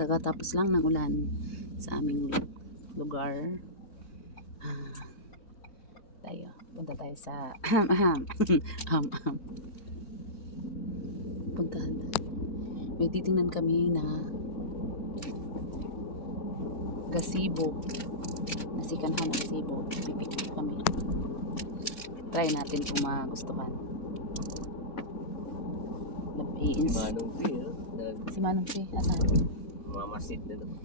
Kakatapos lang ng ulan sa aming lugar. Punta tayo sa puntahan na. May titingnan kami na gazebo. Nasikanhan ng gazebo. Pipikit kami. Try natin kung magustuhan. Si Manong P, Si Manong P, asan? mamasid na naman.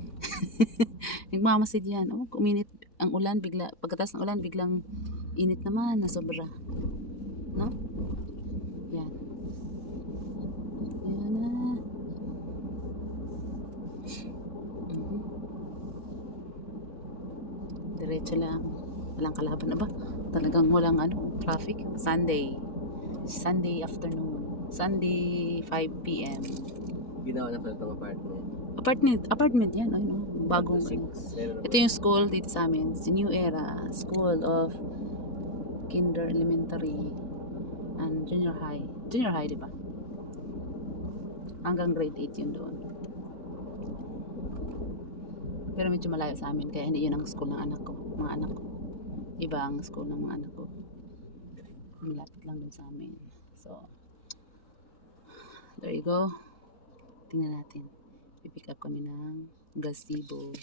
Nagmamasid yan. Oh, kuminit ang ulan bigla. Pagkatapos ng ulan, biglang init naman na sobra. No? Yan. Yan na. Diretso lang. Walang kalaban na ba? Talagang walang traffic. Sunday afternoon. Sunday 5 p.m. Ginawa na pala itong apartment. Apartment yan. Bagong Meron ito yung school dito sa amin. The New Era School of Kinder, Elementary, and Junior High. Junior High, di ba? Hanggang grade 8 yun doon. Pero medyo malayo sa amin, kaya hindi yun ang school ng mga anak ko. Iba ang school ng mga anak ko. Malapit lang dun sa amin. So, there you go. Tingnan natin. Pipick up kami ng gazebo.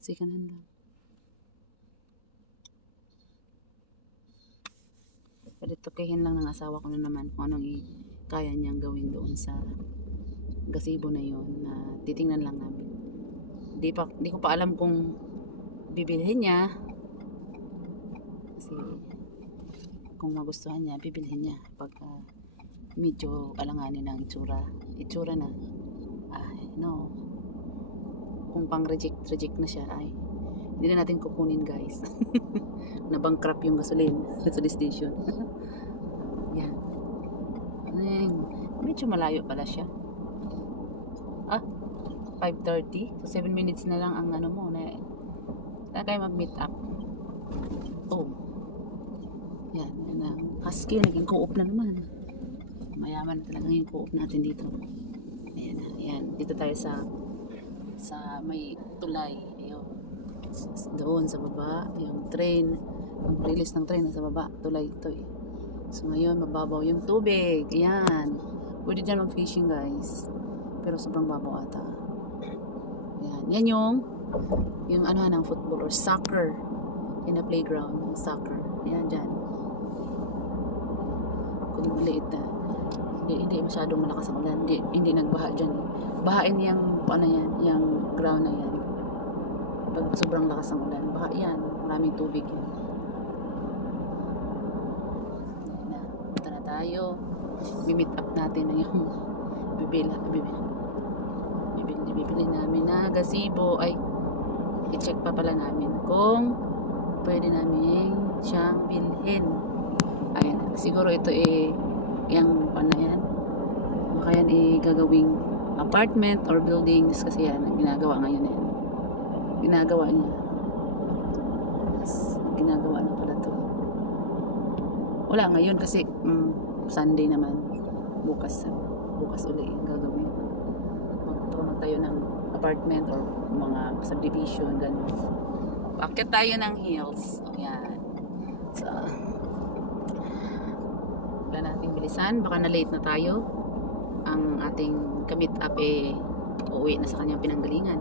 Sikanan lang. Palitukihin lang ng asawa ko na naman kung anong kaya niyang gawin doon sa gazebo na yun, na titingnan lang namin. Di ko pa alam kung bibilhin niya, kasi kung magustuhan niya, bibilhin niya pag medyo alanganin ng itsura na no, kung pang reject na siya, ay hindi na natin kukunin, guys. Na bankrupt yung gasoline station. Yan. Medyo malayo pala siya. 5:30. So 7 minutes na lang ang mo na kayo mag-meet up. Oh. Yan ang husky, naging co-op na naman. Mayaman talaga yung co-op natin dito. Ayan. Dito tayo sa may tulay. Ayun. Doon sa baba, yung train, yung release ng train nasa baba, tulay ito eh. So ngayon, mababaw yung tubig. Ayan. Pwede dyan mag-fishing, guys. Pero sobrang babaw ata. Ayan. Yan yung ng football or soccer in a playground. Soccer. Ayan dyan. Kung maliit na. Hindi masyadong malakas ang ulan. Hindi nagbaha dyan eh. Bahain yung yung ground na yan. Pag sobrang lakas ang ulan, baha yan. Maraming tubig yan. Punta na tayo. Meet up natin na yung bibili namin na gazebo. Ay, i-check pa pala namin kung pwede namin siyang bilhin. Ayan, siguro ito yung yan. Baka yan gagawing apartment or buildings, kasi yan ginagawa ngayon yan. Ginagawa na pala to. Wala ngayon kasi Sunday naman. Bukas uli gagawin. Magtayo ng apartment or mga subdivision, ganun. Paakyat tayo ng hills. Ayan. So, wala nating bilisan, baka na late na tayo. Ang ating kamit up uuwi na sa kanyang pinanggalingan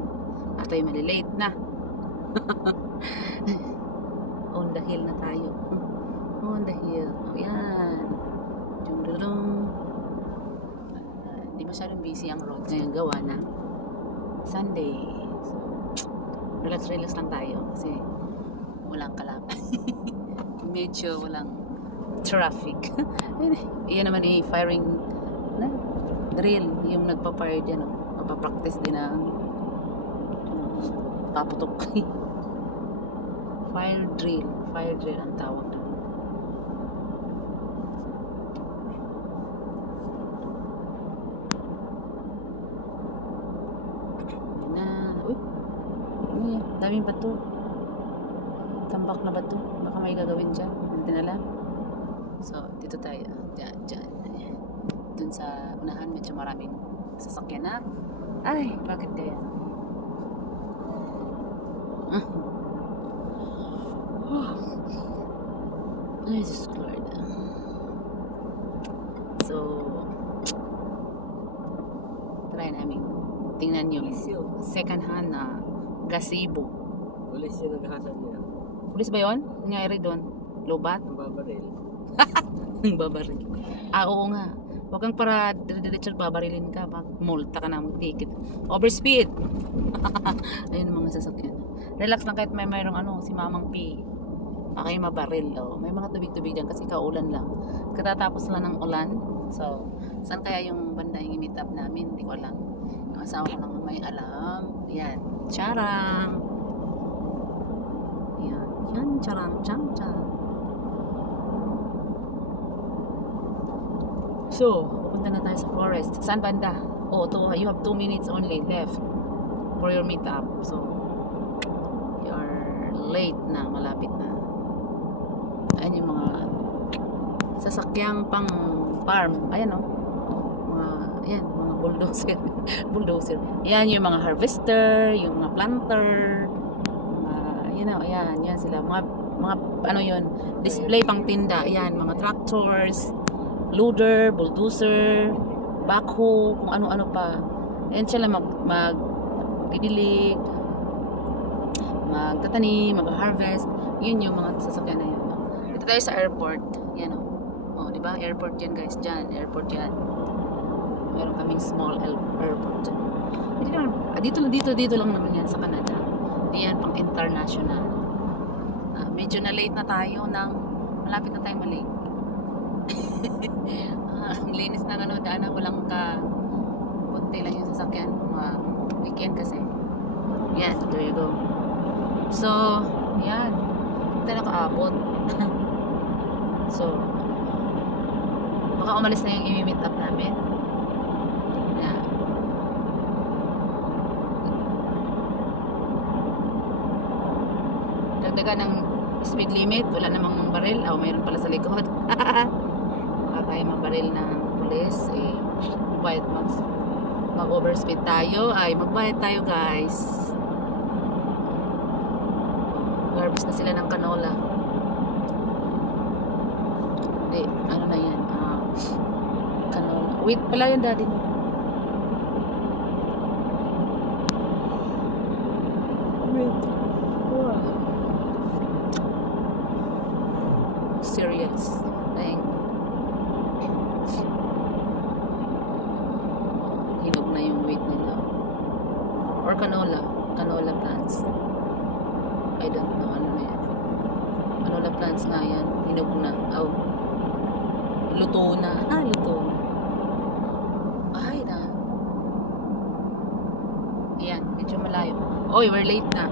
at tayo malilate na. On the hill na tayo. On the hill. Ayan. Hindi masyadong busy ang road ngayon, gawa na Sunday. So, relax lang tayo kasi walang kalaban. Medyo walang traffic. Iyan naman firing drill, yung nagpa-fire dyan, mapapractice din ng paputok. Fire drill ang tawag doon. Daming bato. Tambak na bato. Baka may gagawin dyan. Hindi na alam. So, dito tayo. Dyan. Dun sa unahan, medyo maraming sasakyan na. Ay, bakit kaya? Ay, Jesus Lord. So, try namin. Tingnan nyo. Pulis yun. Second hand na gazebo. Pulis yun naghahasan niya. Pulis ba yun? Nangyari doon? Lobat? Ang babaril. Ang babaril. Oo nga. Huwag kang para diretso babarilin ka. Multa ka na mag-ticket. Overspeed. Ayun ang mga sasakyan. Relax lang kahit may mayroong si Mamang P. Baka yung mabaril. May mga tubig-tubig dyan kasi kaulan lang. Katatapos lang ng ulan. So, saan kaya yung banda yung meet up namin? Hindi ko alam. Yung asawa ko lang may alam. Yan. Charang. Yan. Yan. Charang. Chang. Chang. So, pupunta na tayo sa forest. Saan banda? You have 2 minutes only left for your meetup. So, you are late na. Malapit na. Ayan yung mga sasakyang pang farm. Ayan mga bulldozer. Bulldozer. Yan yung mga harvester, yung mga planter. Yan sila. Mga display pang tinda. Ayan, mga tractors. Loader, bulldozer, backhoe, kung ano-ano pa. Ayan sila magdidilig, magtatanim, mag-harvest. Yun yung mga sasakyan na yun. Dito tayo sa airport. Yan di ba? Airport yan guys. Dyan, airport yan. Meron kaming small airport. Dito lang naman yan sa Canada. Hindi yan pang international. Medyo na late na tayo malapit na tayo malate. Ang linis ng daanan, walang punti lang yung sasakyan. Weekend kasi. Yan, there you go. So, yan. Ito nakaabot. So, baka umalis na yung i-meet up namin. Yan. Dagdagan ng speed limit. Wala namang baril. Mayroon pala sa likod. Tayo mabaril ng pulis mag-overspeed tayo magbayad tayo guys. Harvest na sila ng canola. Hindi, na yan canola, wheat pala yung daddy mo. Wheat. Wow. Cereals. Hinog na yung wheat nila. Or canola plants. I don't know ano na yan. Canola plants nga yan. Hinog na. Luto na. Luto na. Ay na. Ayan, medyo malayo. Oy, we're late na.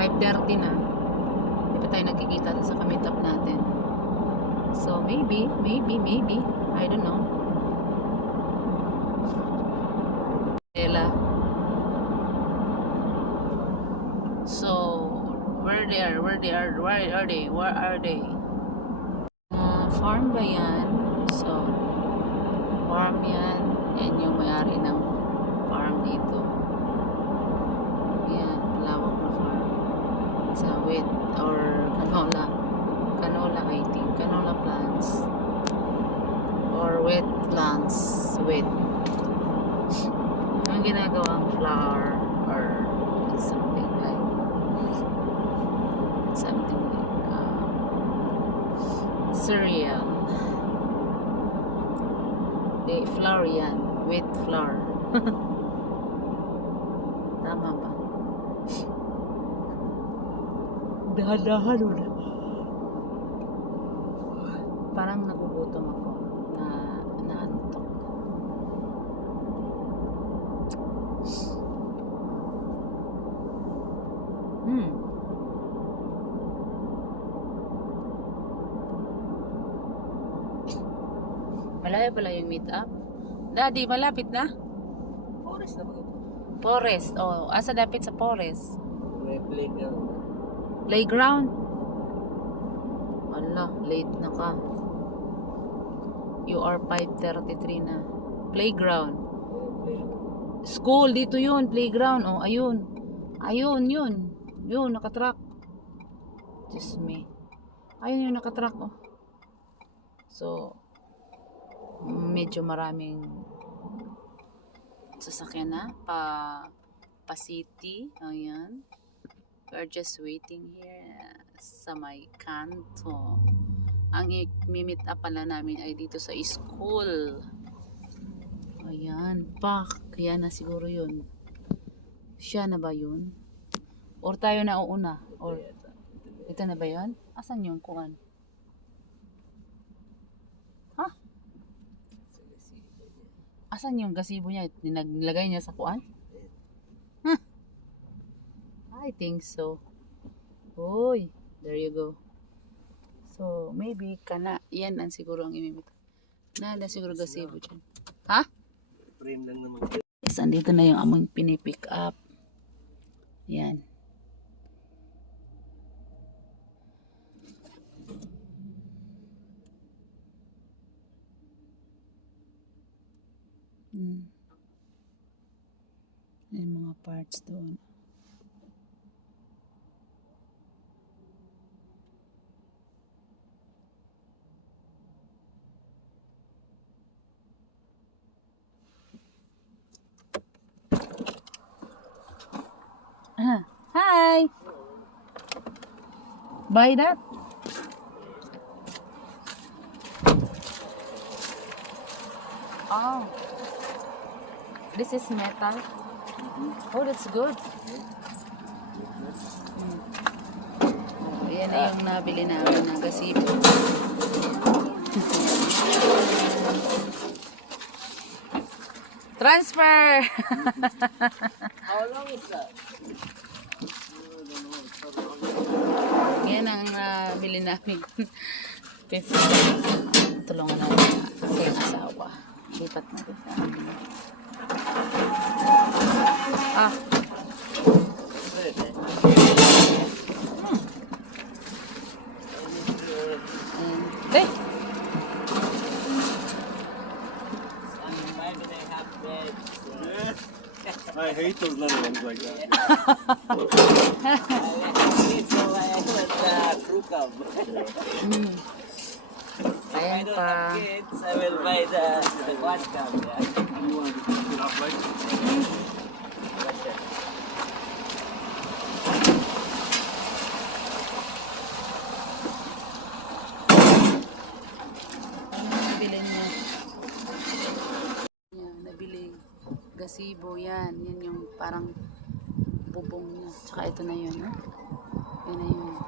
5:30 na. Di pa tayo nagkikita sa meet up natin. So, maybe. I don't know. So, where are they? Farm ba yan? So, farm yan. Yan yung may-ari ng farm dito. Yan, lawak na farm. It's a wheat or canola I think. Canola plants. Or wheat plants. Wheat. Ang ginagawang flour or something like cereal. Flour yan. Wheat flour. Tama ba? Dahan-dahan mo na. Parang nagugutom ako. Naantok. Malayo pala yung meet up. Daddy, malapit na? Forest na ba ito? Forest. Asa dapit sa forest? May playground. Playground? Wala, late na ka. You are 5:33 na. Playground. May playground. School, dito yun. Playground. Oh, ayun. Ayun, yun. Yun, nakatrack. Diyos me. Ayun yung nakatrack, oh. So, medyo maraming sasakyan na. Pa city. Ayan. We're just waiting here sa may kanto. Ang i-meet up pala namin ay dito sa school. Ayan, pak. Kaya na siguro yun. Siya na ba yun? Or tayo na uuna? Or ito na ba yun? Asan yung kuwan? Ha? Asan yung gazebo niya? Nilagay niya sa kuwan? Huh? I think so. Uy, there you go. So, maybe kana. Yan ang siguro ang imimit. Nada siguro gazebo dyan. Ha? Frame lang naman. Yes, andito na yung among pinipick up. Yan. Yung mga parts doon. Hi! Buy that? Oh. This is metal? Oh, that's good. Oh, yan na yung nabili namin ng gazebo. Transfer! How long is that? Yan ang nabili namin. 50. Tulungan natin ang aking asawa. Lipat natin sa amin. Ah. Okay. Why do they have beds? I hate those little ones like that. So I want crew cab. If I Ayan don't pa. have kids, I will buy the quad cab. Yeah. You want to keep it up like Ano nabili niya? Yan, nabili. Gazebo yan. Yan yung parang bubong niya. Tsaka ito na yun. Yun na yun.